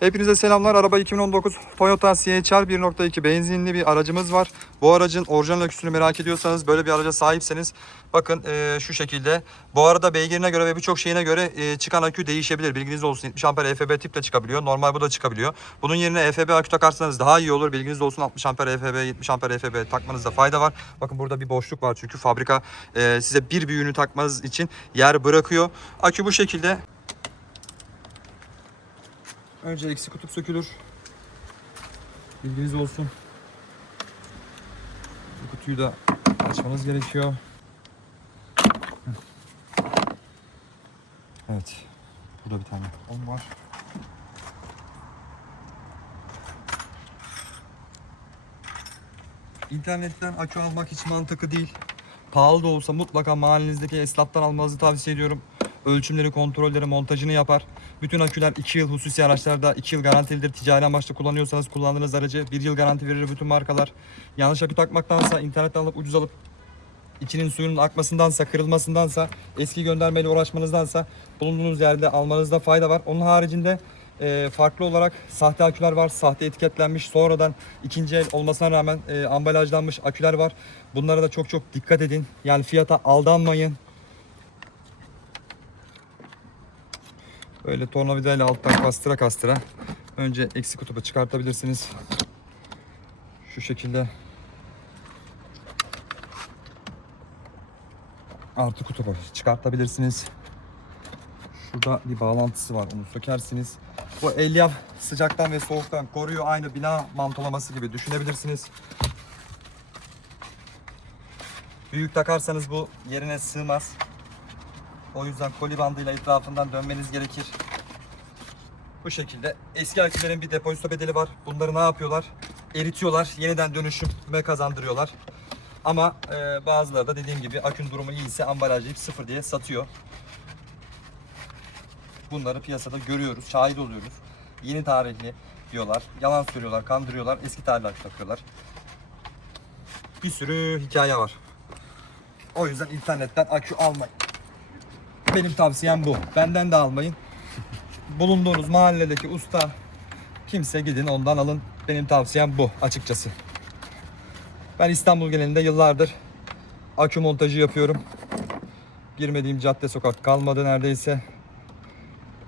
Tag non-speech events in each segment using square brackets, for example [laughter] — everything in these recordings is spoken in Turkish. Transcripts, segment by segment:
Hepinize selamlar. Araba 2019 Toyota CHR 1.2 benzinli bir aracımız var. Bu aracın orijinal aküsünü merak ediyorsanız böyle bir araca sahipseniz bakın eee, şu şekilde. Bu arada beygirine göre ve birçok şeyine göre eee, çıkan akü değişebilir. Bilginiz olsun. 70 amper EFB tip de çıkabiliyor. Normal bu da çıkabiliyor. Bunun yerine EFB akü takarsanız daha iyi olur. Bilginiz olsun 60 amper EFB, 70 amper EFB takmanızda fayda var. Bakın burada bir boşluk var çünkü fabrika eee, size bir büyüğünü takmanız için yer bırakıyor. Akü bu şekilde. Önce eksi kutup sökülür. Bilginiz olsun. Bu kutuyu da açmanız gerekiyor. Evet. Burada bir tane on var. İnternetten akü almak hiç mantıklı değil. Pahalı da olsa mutlaka mahallenizdeki esnaftan almanızı tavsiye ediyorum. Ölçümleri, kontrolleri, montajını yapar. Bütün aküler 2 yıl hususi araçlarda 2 yıl garantilidir. Ticari amaçlı kullanıyorsanız kullandığınız aracı 1 yıl garanti verir bütün markalar. Yanlış akü takmaktansa internetten alıp ucuz alıp içinin suyunun akmasındansa, kırılmasındansa, eski göndermeyle uğraşmanızdansa bulunduğunuz yerde almanızda fayda var. Onun haricinde e, farklı olarak sahte aküler var. Sahte etiketlenmiş, sonradan ikinci el olmasına rağmen e, ambalajlanmış aküler var. Bunlara da çok çok dikkat edin. Yani fiyata aldanmayın. Böyle tornavidayla alttan kastıra kastıra önce eksi kutubu çıkartabilirsiniz. Şu şekilde artı kutubu çıkartabilirsiniz. Şurada bir bağlantısı var. Onu sökersiniz. Bu elyaf sıcaktan ve soğuktan koruyor. Aynı bina mantolaması gibi düşünebilirsiniz. Büyük takarsanız bu yerine sığmaz. O yüzden koli bandıyla etrafından dönmeniz gerekir. Bu şekilde eski akülerin bir depozito bedeli var. Bunları ne yapıyorlar? Eritiyorlar. Yeniden dönüşüme kazandırıyorlar. Ama e, bazıları da dediğim gibi akün durumu iyiyse ambalajlayıp sıfır diye satıyor. Bunları piyasada görüyoruz, şahit oluyoruz. Yeni tarihli diyorlar, yalan söylüyorlar, kandırıyorlar, eski tarihli akü takıyorlar. Bir sürü hikaye var. O yüzden internetten akü almayın. Benim tavsiyem bu. Benden de almayın. Bulunduğunuz mahalledeki usta kimse gidin ondan alın. Benim tavsiyem bu açıkçası. Ben İstanbul genelinde yıllardır akü montajı yapıyorum. Girmediğim cadde sokak kalmadı neredeyse.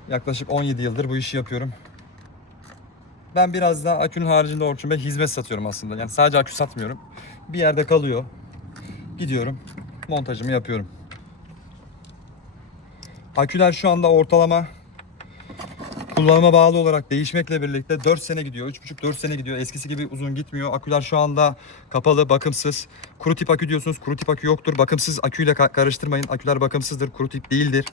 Yaklaşık 17 yıldır bu işi yapıyorum. Ben biraz da akünün haricinde Orçun Bey hizmet satıyorum aslında. Yani sadece akü satmıyorum. Bir yerde kalıyor. Gidiyorum. Montajımı yapıyorum. Aküler şu anda ortalama kullanıma bağlı olarak değişmekle birlikte 4 sene gidiyor. 3,5-4 sene gidiyor. Eskisi gibi uzun gitmiyor. Aküler şu anda kapalı, bakımsız. Kuru tip akü diyorsunuz. Kuru tip akü yoktur. Bakımsız aküyle ka- karıştırmayın. Aküler bakımsızdır. Kuru tip değildir.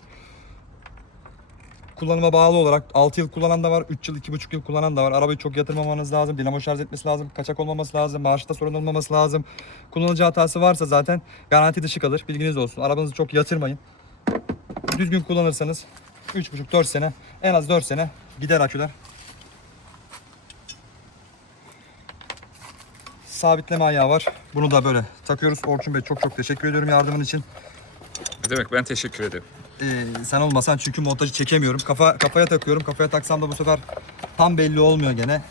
Kullanıma bağlı olarak 6 yıl kullanan da var, 3 yıl, 2,5 yıl kullanan da var. Arabayı çok yatırmamanız lazım, dinamo şarj etmesi lazım, kaçak olmaması lazım, marşta sorun olmaması lazım. Kullanıcı hatası varsa zaten garanti dışı kalır. Bilginiz olsun. Arabanızı çok yatırmayın. Düzgün kullanırsanız 3,5-4 sene, en az 4 sene gider aküler. Sabitleme ayağı var. Bunu da böyle takıyoruz. Orçun Bey çok çok teşekkür ediyorum yardımın için. Ne demek ben teşekkür ederim. Ee, sen olmasan çünkü montajı çekemiyorum. Kafa kafaya takıyorum. Kafaya taksam da bu sefer tam belli olmuyor gene.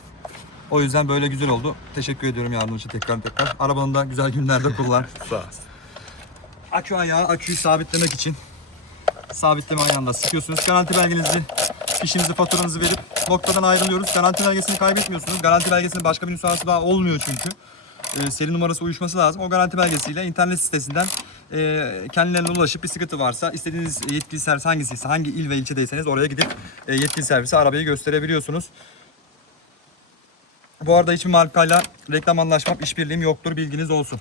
O yüzden böyle güzel oldu. Teşekkür ediyorum yardım için tekrar tekrar. Arabanı da güzel günlerde kullan. [laughs] Sağ ol. Akü ayağı aküyü sabitlemek için sabitleme ayağında sıkıyorsunuz. Garanti belgenizi, fişinizi, faturanızı verip noktadan ayrılıyoruz. Garanti belgesini kaybetmiyorsunuz. Garanti belgesinin başka bir nüshası daha olmuyor çünkü. Ee, seri numarası uyuşması lazım. O garanti belgesiyle internet sitesinden e, kendilerine ulaşıp bir sıkıntı varsa istediğiniz yetkili servis hangisiyse, hangi il ve ilçedeyseniz oraya gidip e, yetkili servise arabayı gösterebiliyorsunuz. Bu arada hiçbir markayla reklam anlaşmam, işbirliğim yoktur bilginiz olsun.